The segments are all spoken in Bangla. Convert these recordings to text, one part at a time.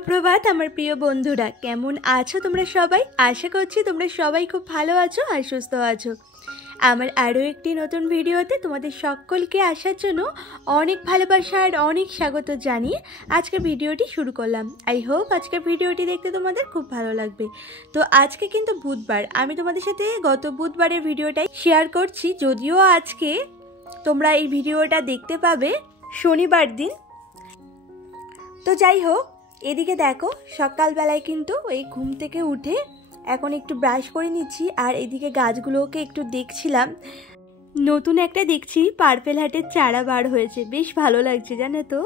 সুপ্রভাত আমার প্রিয় বন্ধুরা, কেমন আছো তোমরা সবাই? আশা করছি তোমরা সবাই খুব ভালো আছো আর সুস্থ আছো। আমার আরও একটি নতুন ভিডিওতে তোমাদের সকলকে আসার জন্য অনেক ভালোবাসা আর অনেক স্বাগত জানিয়ে আজকের ভিডিওটি শুরু করলাম। আই হোপ আজকের ভিডিওটি দেখতে তোমাদের খুব ভালো লাগবে। তো আজকে কিন্তু বুধবার, আমি তোমাদের সাথে গত বুধবারের ভিডিওটাই শেয়ার করছি, যদিও আজকে তোমরা এই ভিডিওটা দেখতে পাবে শনিবার দিন। তো যাই হোক, এদিকে দেখো সকালবেলায় কিন্তু এই ঘুম থেকে উঠে এখন একটু ব্রাশ করে নিচ্ছি, আর এদিকে গাছগুলোকে একটু দেখছিলাম। নতুন একটা দেখছি পার্পেল হার্টের চারা বার হয়েছে, বেশ ভালো লাগছে জানো তো।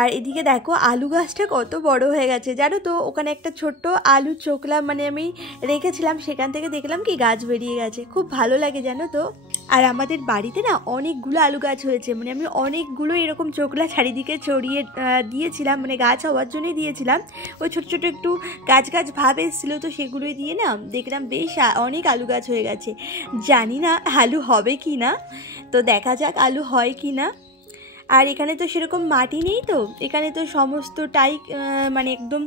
আর এদিকে দেখো আলু গাছটা কত বড় হয়ে গেছে জানো তো। ওখানে একটা ছোট্ট আলু চোকলা আমি রেখেছিলাম, সেখান থেকে দেখলাম কি গাছ বেরিয়ে গেছে, খুব ভালো লাগে জানো তো। আর আমাদের বাড়িতে না অনেকগুলো আলু গাছ হয়েছে, আমি অনেকগুলো এরকম চোকলা চারিদিকে ছড়িয়ে দিয়েছিলাম, গাছ হওয়ার জন্যই দিয়েছিলাম। ওই ছোট ছোট একটু গাছ ভাব এসেছিলো, তো সেগুলোই দিয়ে না দেখলাম বেশ অনেক আলু গাছ হয়ে গেছে। জানি না আলু হবে কি না, তো দেখা যাক আলু হয় কি না। আর এখানে তো সেরকম মাটি নেই, তো এখানে তো সমস্তটাই একদম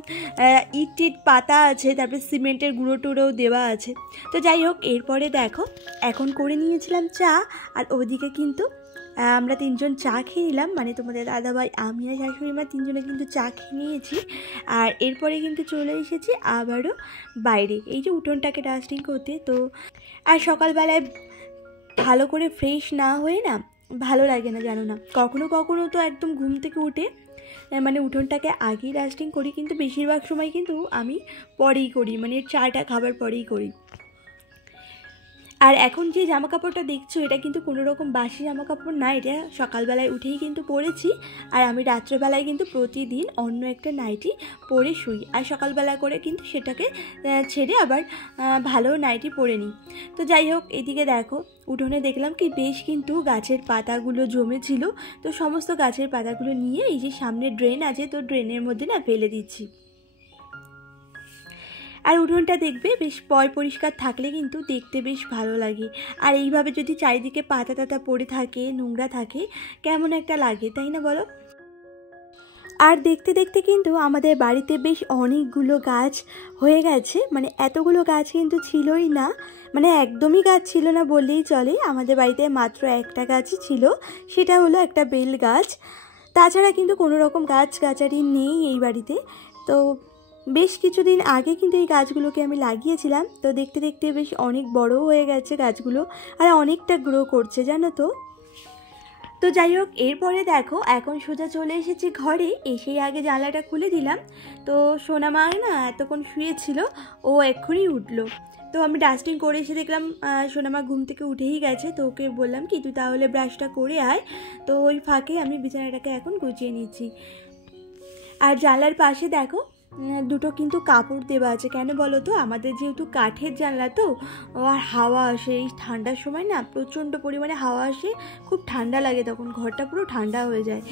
ইট পাতা আছে, তারপরে সিমেন্টের গুঁড়ো টুড়োও দেওয়া আছে। তো যাই হোক, এরপরে দেখো এখন করে নিয়েছিলাম চা, আর ওদিকে কিন্তু আমরা তিনজন চা খেয়ে নিলাম, তোমাদের দাদাভাই, আমি আর শাশুড়ি মা তিনজনে কিন্তু চা খেয়ে নিয়েছি। আর এরপরে কিন্তু চলে এসেছি আবারও বাইরে, এই যে উঠোনটাকে ডাস্টিং করতে। তো আর সকালবেলায় ভালো করে ফ্রেশ না হয়ে না ভালো লাগে না জানো না। কখনো কখনো তো একদম ঘুম থেকে উঠে উঠোনটাকে আগেই ডাস্টিং করি, কিন্তু বেশিরভাগ সময় কিন্তু আমি পরেই করি, চাটা খাবার পরেই করি। আর এখন যে জামা কাপড়টা দেখছো, এটা কিন্তু কোনো রকম বাসি জামা কাপড় না, এটা সকালবেলায় উঠেই কিন্তু পরেছি। আর আমি রাত্রেবেলায় কিন্তু প্রতিদিন অন্য একটা নাইটি পরে শুই, আর সকালবেলা করে কিন্তু সেটাকে ছেড়ে আবার ভালো নাইটি পরে নিই। তো যাই হোক, এদিকে দেখো উঠোনে দেখলাম কি বেশ কিন্তু গাছের পাতাগুলো জমেছিল, তো সমস্ত গাছের পাতাগুলো নিয়ে এই যে সামনে ড্রেন আছে, তো ড্রেনের মধ্যে না ফেলে দিচ্ছি। আর উঠোনটা দেখবে বেশ পরিষ্কার থাকলে কিন্তু দেখতে বেশ ভালো লাগে। আর এইভাবে যদি চারিদিকে পাতা টাতা পড়ে থাকে, নোংরা থাকে, কেমন একটা লাগে, তাই না বলো? আর দেখতে দেখতে কিন্তু আমাদের বাড়িতে বেশ অনেকগুলো গাছ হয়ে গেছে, এতগুলো গাছ কিন্তু ছিলই না, একদমই গাছ ছিল না বললেই চলে। আমাদের বাড়িতে মাত্র একটা গাছই ছিল, সেটা হলো একটা বেল গাছ। তাছাড়া কিন্তু কোনো রকম গাছগাছালি নেই এই বাড়িতে। তো বেশ কিছুদিন আগে কিন্তু এই গাছগুলোকে আমি লাগিয়েছিলাম, তো দেখতে দেখতে বেশ অনেক বড় হয়ে গেছে গাছগুলো, আর অনেকটা গ্রো করছে জানো তো। তো যাই হোক, এরপরে দেখো এখন সোজা চলে এসেছি ঘরে, এসেই আগে জানলাটা খুলে দিলাম। তো সোনামা না এতক্ষণ শুয়েছিল, ও এক্ষুনি উঠলো। তো আমি ডাস্টিং করে এসে দেখলাম সোনামা ঘুম থেকে উঠেই গেছে, তো ওকে বললাম কি তুই তাহলে ব্রাশটা করে আয়। তো ওই ফাঁকে আমি বিছানাটাকে এখন গুছিয়ে নিচ্ছি। আর জানলার পাশে দেখো দুটো কিন্তু কাপড় দেওয়া আছে, কেন বলো তো, আমাদের যেহেতু কাঠের জানলা তো, আর হাওয়া আসে এই ঠান্ডার সময় না, প্রচণ্ড পরিমাণে হাওয়া আসে, খুব ঠান্ডা লাগে, তখন ঘরটা পুরো ঠান্ডা হয়ে যায়।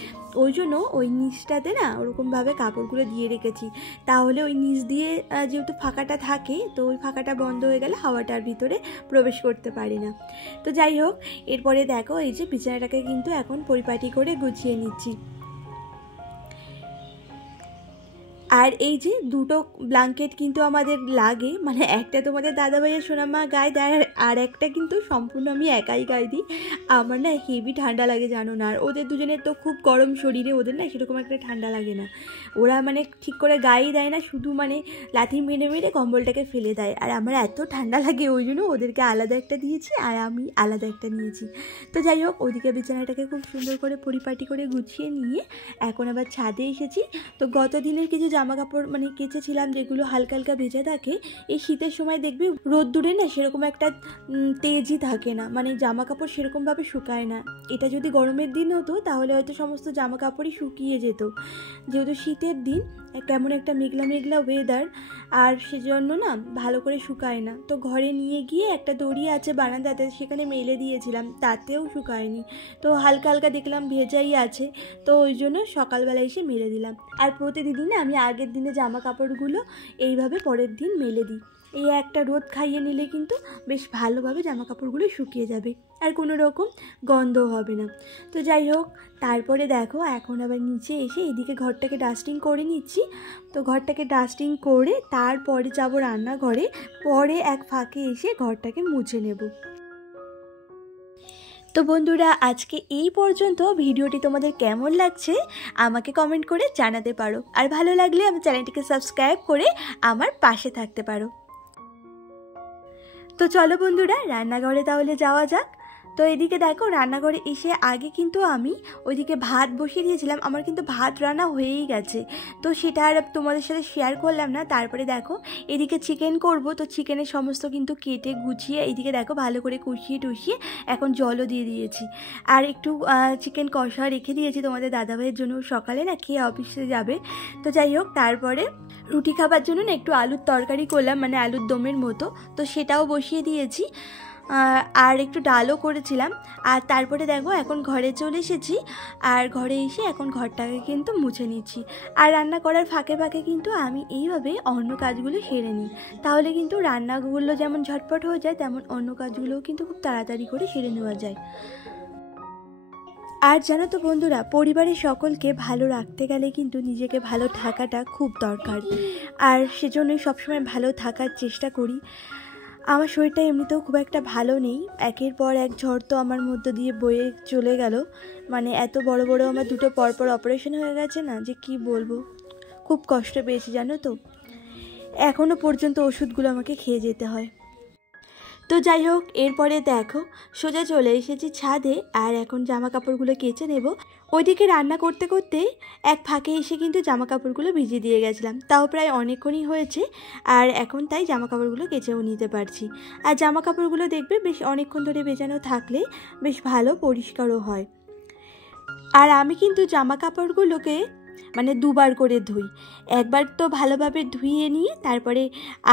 ওই জন্য ওই নিচটাতে না ওরকমভাবে কাপড়গুলো দিয়ে রেখেছি, তাহলে ওই নিচ দিয়ে যেহেতু ফাঁকাটা থাকে, তো ওই ফাঁকাটা বন্ধ হয়ে গেলে হাওয়াটার ভিতরে প্রবেশ করতে পারে না। তো যাই হোক, এরপরে দেখো এই যে বিছানাটাকে কিন্তু এখন পরিপাটি করে গুছিয়ে নিচ্ছি। আর এই যে দুটো ব্ল্যাঙ্কেট কিন্তু আমাদের লাগে, একটা তোমাদের দাদাভাইয়ের সোনামা গায়ে দেয়, আর একটা কিন্তু সম্পূর্ণ আমি একাই গায়ে দিই। আমার না হেভি ঠান্ডা লাগে জানো না, আর ওদের দুজনের তো খুব গরম শরীরে, ওদের না সেরকম একটা ঠান্ডা লাগে না, ওরা ঠিক করে গায়ে দেয় না, শুধু লাথি মেরে মেরে কম্বলটাকে ফেলে দেয়। আর আমার এত ঠান্ডা লাগে, ওই জন্য ওদেরকে আলাদা একটা দিয়েছি আর আমি আলাদা একটা নিয়েছি। তো যাই হোক, ওদিকে বিছানাটাকে খুব সুন্দর করে পরিপাটি করে গুছিয়ে নিয়ে এখন আবার ছাদে এসেছি। তো গত দিনের কিছু জামা কাপড় কেচেছিলাম, যেগুলো হালকা হালকা ভেজা থাকে, এই শীতের সময় দেখবি রোদ্দুরে না সেরকম একটা তেজই থাকে না, জামা কাপড় সেরকমভাবে শুকায় না। এটা যদি গরমের দিন হতো তাহলে হয়তো সমস্ত জামা কাপড়ই শুকিয়ে যেত, যেহেতু শীতের দিন কেমন একটা মেঘলা মেঘলা ওয়েদার, আর সেজন্য না ভালো করে শুকায় না। তো ঘরে নিয়ে গিয়ে একটা দড়ি আছে বারান্দাতে, সেখানে মেলে দিয়েছিলাম, তাতেও শুকায়নি, তো হালকা হালকা দেখলাম ভেজাই আছে, তো ওই জন্য সকালবেলা এসে মেলে দিলাম। আর প্রতিদিন আমি আগের দিনে জামা কাপড়গুলো এইভাবে পরের দিন মেলে দিই, এই একটা রোদ খাইয়ে নিলে কিন্তু বেশ ভালোভাবে জামা কাপড়গুলো শুকিয়ে যাবে। আর কোনো রকম গন্ধ হবে না। তো যাই হোক, তারপরে দেখো এখন আবার নিচে এসে এদিকে ঘরটাকে ডাস্টিং করে নিচ্ছি। তো ঘরটাকে ডাস্টিং করে তারপরে যাব রান্নাঘরে, পরে এক ফাঁকে এসে ঘরটাকে মুছে নেব। তো বন্ধুরা, আজকে এই পর্যন্ত। ভিডিওটি তোমাদের কেমন লাগছে আমাকে কমেন্ট করে জানাতে পারো, আর ভালো লাগলে আমার চ্যানেলটিকে সাবস্ক্রাইব করে আমার পাশে থাকতে পারো। তো চলো বন্ধুরা, রান্নাঘরে তাহলে যাওয়া যাক। তো এদিকে দেখো, রান্নাঘরে এসে আগে কিন্তু আমি ওইদিকে ভাত বসিয়ে দিয়েছিলাম। আমার কিন্তু ভাত রান্না হয়েই গেছে, তো সেটা আর তোমাদের সাথে শেয়ার করলাম না। তারপরে দেখো এদিকে চিকেন করব, তো চিকেনের সমস্ত কিন্তু কেটে গুছিয়ে এইদিকে দেখো ভালো করে কষিয়ে টুষিয়ে এখন জলও দিয়ে দিয়েছি। আর একটু চিকেন কষা রেখে দিয়েছি তোমাদের দাদাভাইয়ের জন্য, সকালে না খেয়ে অফিসে যাবে। তো যাই হোক, তারপরে রুটি খাবার জন্য না একটু আলুর তরকারি করলাম, মানে আলুর দমের মতো, তো সেটাও বসিয়ে দিয়েছি। আর একটু ডালও করেছিলাম। আর তারপরে দেখো এখন ঘরে চলে এসেছি, আর ঘরে এসে এখন ঘরটাকে কিন্তু মুছে নিচ্ছি। আর রান্না করার ফাঁকে ফাঁকে কিন্তু আমি এইভাবে অন্য কাজগুলো সেরে নিই, তাহলে কিন্তু রান্নাগুলো যেমন ঝটপট হয়ে যায়, তেমন অন্য কাজগুলোও কিন্তু খুব তাড়াতাড়ি করে সেরে নেওয়া যায়। আর জানো তো বন্ধুরা, পরিবারের সকলকে ভালো রাখতে গেলে কিন্তু নিজেকে ভালো থাকাটা খুব দরকার, আর সেজন্যই সবসময় ভালো থাকার চেষ্টা করি। আমার শরীরটা এমনিতেও খুব একটা ভালো নেই, একের পর এক ঝড় তো আমার মধ্য দিয়ে বয়ে চলে গেল। মানে এত বড় বড় আমার দুটো পরপর অপারেশন হয়ে গেছে না, যে কি বলবো, খুব কষ্ট পেয়েছি জানো তো। এখনও পর্যন্ত ওষুধগুলো আমাকে খেয়ে যেতে হয়। তো যাই হোক, এরপরে দেখো সোজা চলে এসেছি ছাদে, আর এখন জামা কাপড়গুলো কেচে নেব। ওইদিকে রান্না করতে করতে এক ফাঁকে এসে কিন্তু জামা কাপড়গুলো ভিজিয়ে দিয়ে গেছিলাম, তাও প্রায় অনেকক্ষণই হয়েছে। আর এখন তাই জামা কাপড়গুলো কেচেও নিতে পারছি। আর জামা কাপড়গুলো দেখবে বেশ অনেকক্ষণ ধরে ভেজানো থাকলে বেশ ভালো পরিষ্কারও হয়। আর আমি কিন্তু জামা কাপড়গুলোকে মানে দুবার করে ধুই। একবার তো ভালোভাবে ধুয়ে নিয়ে তারপরে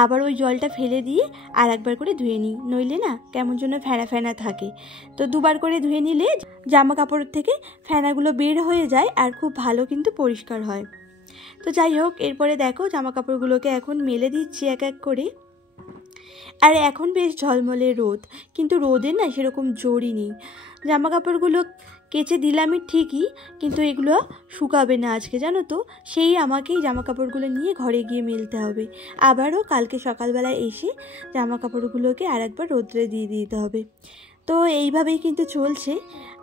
আবার ওই জলটা ফেলে দিয়ে আর একবার করে ধুয়ে নিই, নইলে না কেমন যেন ফেনা ফেনা থাকে। তো দুবার করে ধুয়ে নিলে জামা কাপড় থেকে ফেনাগুলো বের হয়ে যায়, আর খুব ভালো কিন্তু পরিষ্কার হয়। তো যাই হোক, এরপরে দেখো জামা কাপড়গুলোকে এখন মেলে দিচ্ছি এক এক করে। আর এখন বেশ ঝলমলে রোদ, কিন্তু রোদের না সেরকম জোরই নেই। জামা কাপড়গুলো কেচে দিলামই ঠিকই, কিন্তু এগুলো শুকাবে না আজকে, জানো তো। সেই আমাকেই জামা কাপড়গুলো নিয়ে ঘরে গিয়ে মেলতে হবে, আবারও কালকে সকালবেলা এসে জামা কাপড়গুলোকে আর একবার রোদ্রে দিয়ে দিতে হবে। তো এইভাবেই কিন্তু চলছে।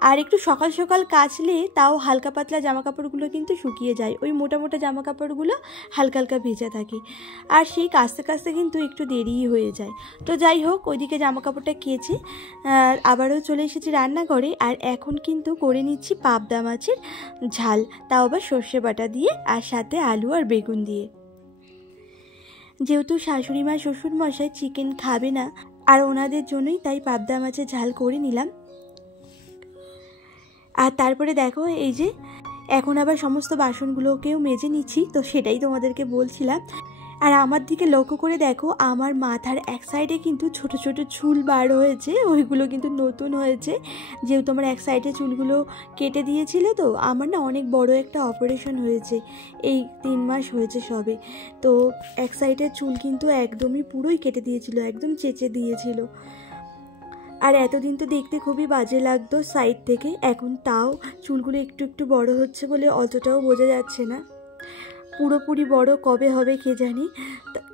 আর একটু সকাল সকাল কাচলে তাও হালকা পাতলা জামা কাপড়গুলো কিন্তু শুকিয়ে যায়, ওই মোটা মোটা জামা কাপড়গুলো হালকা হালকা ভেজা থাকে, আর সেই কাচতে কাচতে কিন্তু একটু দেরিই হয়ে যায়। তো যাই হোক, ওইদিকে জামা কাপড়টা কেচে আবারও চলে এসেছি রান্নাঘরে। আর এখন কিন্তু করে নিচ্ছি পাবদা মাছের ঝাল, তাও আবার সর্ষে বাটা দিয়ে, আর সাথে আলু আর বেগুন দিয়ে। যেহেতু শাশুড়ি মা শ্বশুর মশাই চিকেন খাবে না, আর ওনাদের জন্যই তাই পাবদা মাছের ঝাল করে নিলাম। আর তারপরে দেখো এই যে এখন আবার সমস্ত বাসনগুলোকেও মেজে নিচ্ছি, তো সেটাই তোমাদেরকে বলছিলাম। আর আমার দিকে লক্ষ্য করে দেখো, আমার মাথার এক সাইডে কিন্তু ছোট ছোট চুল বার হয়েছে, ওইগুলো কিন্তু নতুন হয়েছে। যেহেতু আমার এক সাইডে চুলগুলো কেটে দিয়েছিল, তো আমার না অনেক বড় একটা অপারেশন হয়েছে, এই 3 মাস হয়েছে সবে। তো এক সাইডের চুল কিন্তু একদমই পুরোই কেটে দিয়েছিল, একদম চেঁচে দিয়েছিল। আর এতদিন তো দেখতে খুবই বাজে লাগতো সাইড থেকে, এখন তাও চুলগুলো একটু একটু বড় হচ্ছে বলে অতটাও বোঝা যাচ্ছে না। পুরোপুরি বড় কবে হবে কে জানি।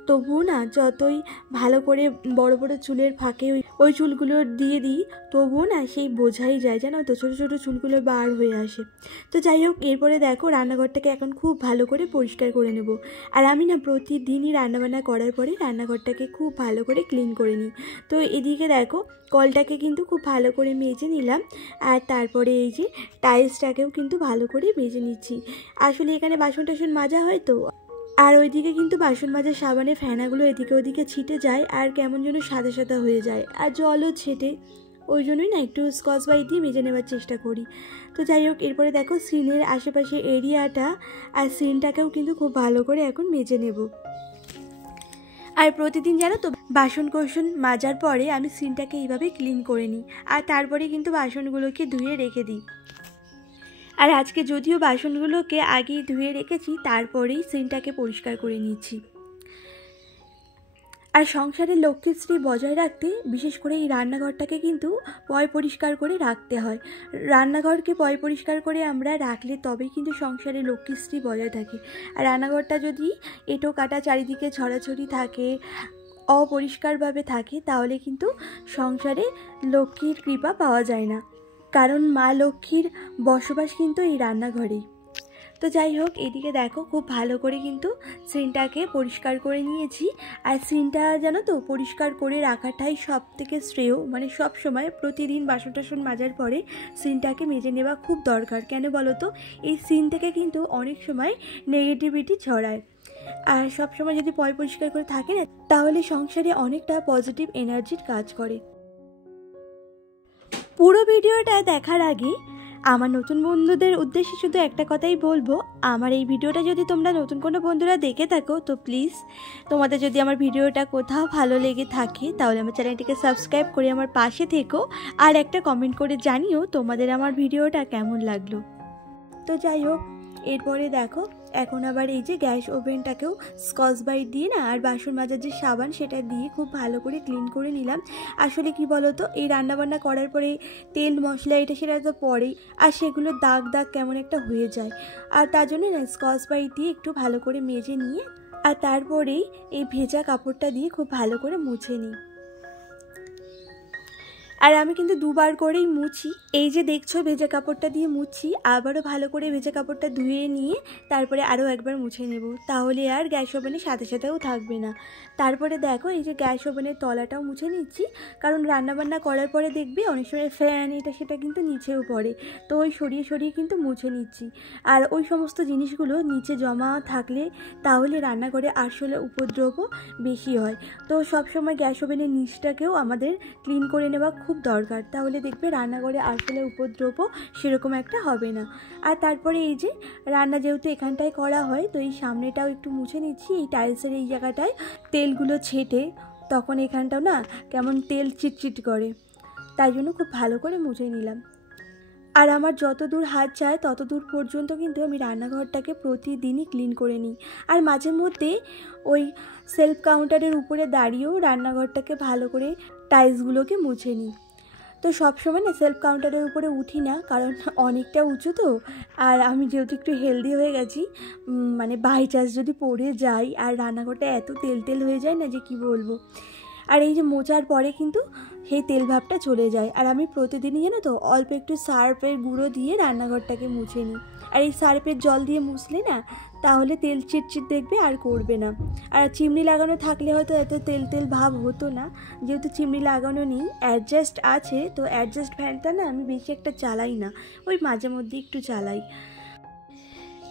তবুও না যতই ভালো করে বড় বড় চুলের ফাঁকে ওই চুলগুলো দিয়ে দিই, তবুও না সেই বোঝাই যায়, জানো তো, ছোটো ছোটো চুলগুলো বার হয়ে আসে। তো যাই হোক, এরপরে দেখো রান্নাঘরটাকে এখন খুব ভালো করে পরিষ্কার করে নেব। আর আমি না প্রতিদিনই রান্নাবান্না করার পরে রান্নাঘরটাকে খুব ভালো করে ক্লিন করে নিই। তো এদিকে দেখো কলটাকে কিন্তু খুব ভালো করে মেজে নিলাম, আর তারপরে এই যে টাইলসটাকেও কিন্তু ভালো করে মেজে নিচ্ছি। আসলে এখানে বাসন টাসন মাজা হয় তো, আর ওইদিকে কিন্তু বাসন মাজার সাবানের ফেনাগুলো এদিকে ওদিকে ছিটে যায়, আর কেমন যেন সাদা সাদা হয়ে যায়, আর জলও ছেটে, ওই জন্যই না একটু স্কচ ব্রাইট দিয়ে মেজে নেওয়ার চেষ্টা করি। তো যাই হোক, এরপরে দেখো সিনের আশেপাশে এরিয়াটা আর সিনটাকেও কিন্তু খুব ভালো করে এখন মেজে নেব। আর প্রতিদিন জানো তো বাসন কোসন মাজার পরে আমি সিনটাকে এইভাবে ক্লিন করে নিই, আর তারপরে কিন্তু বাসনগুলোকে ধুয়ে রেখে দিই। আর আজকে যদিও বাসনগুলোকে আগেই ধুয়ে রেখেছি, তারপরেই সিনটাকে পরিষ্কার করে নিচ্ছি। আর সংসারে লক্ষ্মীশ্রী বজায় রাখতে বিশেষ করে এই রান্নাঘরটাকে কিন্তু পয় পরিষ্কার করে রাখতে হয়। রান্নাঘরকে পয় পরিষ্কার করে আমরা রাখলে তবেই কিন্তু সংসারে লক্ষ্মীশ্রী বজায় থাকে। আর রান্নাঘরটা যদি এঁটো কাটা চারিদিকে ছড়াছড়ি থাকে, অপরিষ্কারভাবে থাকে, তাহলে কিন্তু সংসারে লক্ষ্মীর কৃপা পাওয়া যায় না, কারণ মা লক্ষ্মীর বসবাস কিন্তু এই রান্নাঘরেই। তো যাই হোক, এদিকে দেখো খুব ভালো করে কিন্তু সিনটাকে পরিষ্কার করে নিয়েছি। আর সিনটা জানো তো পরিষ্কার করে রাখাটাই সব থেকে শ্রেয়, মানে সব সময় প্রতিদিন বাসন টাসন মাজার পরে সিনটাকে মেজে নেওয়া খুব দরকার। কেন বলো তো, এই সিন থেকে কিন্তু অনেক সময় নেগেটিভিটি ছড়ায়। আর সব সময় যদি পয় পরিষ্কার করে থাকে না, তাহলে সংসারে অনেকটা পজিটিভ এনার্জির কাজ করে। পুরো ভিডিওটা দেখার আগে আমার নতুন বন্ধুদের উদ্দেশ্যে শুধু একটা কথাই বলবো, আমার এই ভিডিওটা যদি তোমরা নতুন কোনো বন্ধুরা দেখে থাকো তো প্লিজ তোমাদের যদি আমার ভিডিওটা কোথাও ভালো লেগে থাকে তাহলে আমার চ্যানেলটিকে সাবস্ক্রাইব করে আমার পাশে থেকো, আর একটা কমেন্ট করে জানিও তোমাদের আমার ভিডিওটা কেমন লাগলো। তো যাই হোক, এরপরে দেখো এখন আবার এই যে গ্যাস ওভেনটাকেও স্কচ ব্রাইট দিয়ে না, আর বাসন মাজার যে সাবান সেটা দিয়ে খুব ভালো করে ক্লিন করে নিলাম। আসলে কি বলো তো, এই রান্নাবান্না করার পরে তেল মশলা এটা সেটা তো পরেই, আর সেগুলো দাগ দাগ কেমন একটা হয়ে যায়। আর তার জন্য না স্কচ ব্রাইট দিয়ে একটু ভালো করে মেজে নিয়ে আর তারপরেই এই ভেজা কাপড়টা দিয়ে খুব ভালো করে মুছে নিই। আর আমি কিন্তু দুবার করেই মুছি। এই যে দেখছো ভেজা কাপড়টা দিয়ে মুছি, আবারও ভালো করে ভেজা কাপড়টা ধুয়ে নিয়ে তারপরে আরও একবার মুছে নেব, তাহলে আর গ্যাস ওভেনের সাথে সাথেও থাকবে না। তারপরে দেখো এই যে গ্যাস ওভেনের তলাটাও মুছে নিচ্ছি, কারণ রান্নাবান্না করার পরে দেখবে অনেক সময় ফ্যান এটা সেটা কিন্তু নিচেও পড়ে, তো ওই সরিয়ে সরিয়ে কিন্তু মুছে নিচ্ছি। আর ওই সমস্ত জিনিসগুলো নিচে জমা থাকলে তাহলে রান্নাঘরে আসলে উপদ্রবও বেশি হয়। তো সবসময় গ্যাস ওভেনের নিচটাকেও আমাদের ক্লিন করে নেওয়া খুব দরকার, তাহলে দেখবে রান্নাঘরে আসলে উপদ্রবও সেরকম একটা হবে না। আর তারপরে এই যে রান্না যেহেতু এখানটায় করা হয়, তো এই সামনেটাও একটু মুছে নিচ্ছি। এই টাইলসের এই জায়গাটায় তেলগুলো ছেটে তখন এখানটাও না কেমন তেল চিটচিট করে, তাই জন্য খুব ভালো করে মুছে নিলাম। আর আমার যত দূর হাত যায় তত দূর পর্যন্ত কিন্তু আমি রান্নাঘরটাকে প্রতিদিনই ক্লিন করে নিই। আর মাঝে মধ্যে ওই সেলফ কাউন্টারের উপরে দাঁড়িয়েও রান্নাঘরটাকে ভালো করে টাইলসগুলোকে মুছে নিই। তো সবসময় না সেলফ কাউন্টারের উপরে উঠি না, কারণ অনেকটা উঁচু তো, আর আমি যেহেতু একটু হেলদি হয়ে গেছি, মানে বাই চান্স যদি পড়ে যাই, আর রান্নাঘরটা এত তেল তেল হয়ে যায় না যে কি বলবো। আর এই যে মোচার পরে কিন্তু সেই তেল ভাবটা চলে যায়। আর আমি প্রতিদিনই জানো তো অল্প একটু সার্ফের গুঁড়ো দিয়ে রান্নাঘরটাকে মুছে নিই। আর এই সার্ফের জল দিয়ে মুছলে না তাহলে তেল চিটচিট দেখবে আর করবে না। আর চিমনি লাগানো থাকলে হয়তো এত তেল তেল ভাব হতো না, যেহেতু চিমনি লাগানো নেই, অ্যাডজাস্ট আছে, তো অ্যাডজাস্ট ফ্যানটা না আমি বেশি একটা চালাই না, ওই মাঝে মধ্যে একটু চালাই।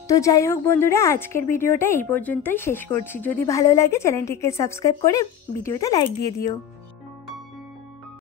তো যাই হোক বন্ধুরা, আজকের ভিডিওটা এই পর্যন্তই শেষ করছি। যদি ভালো লাগে চ্যানেলটিকে সাবস্ক্রাইব করে ভিডিওতে লাইক দিয়ে দিও।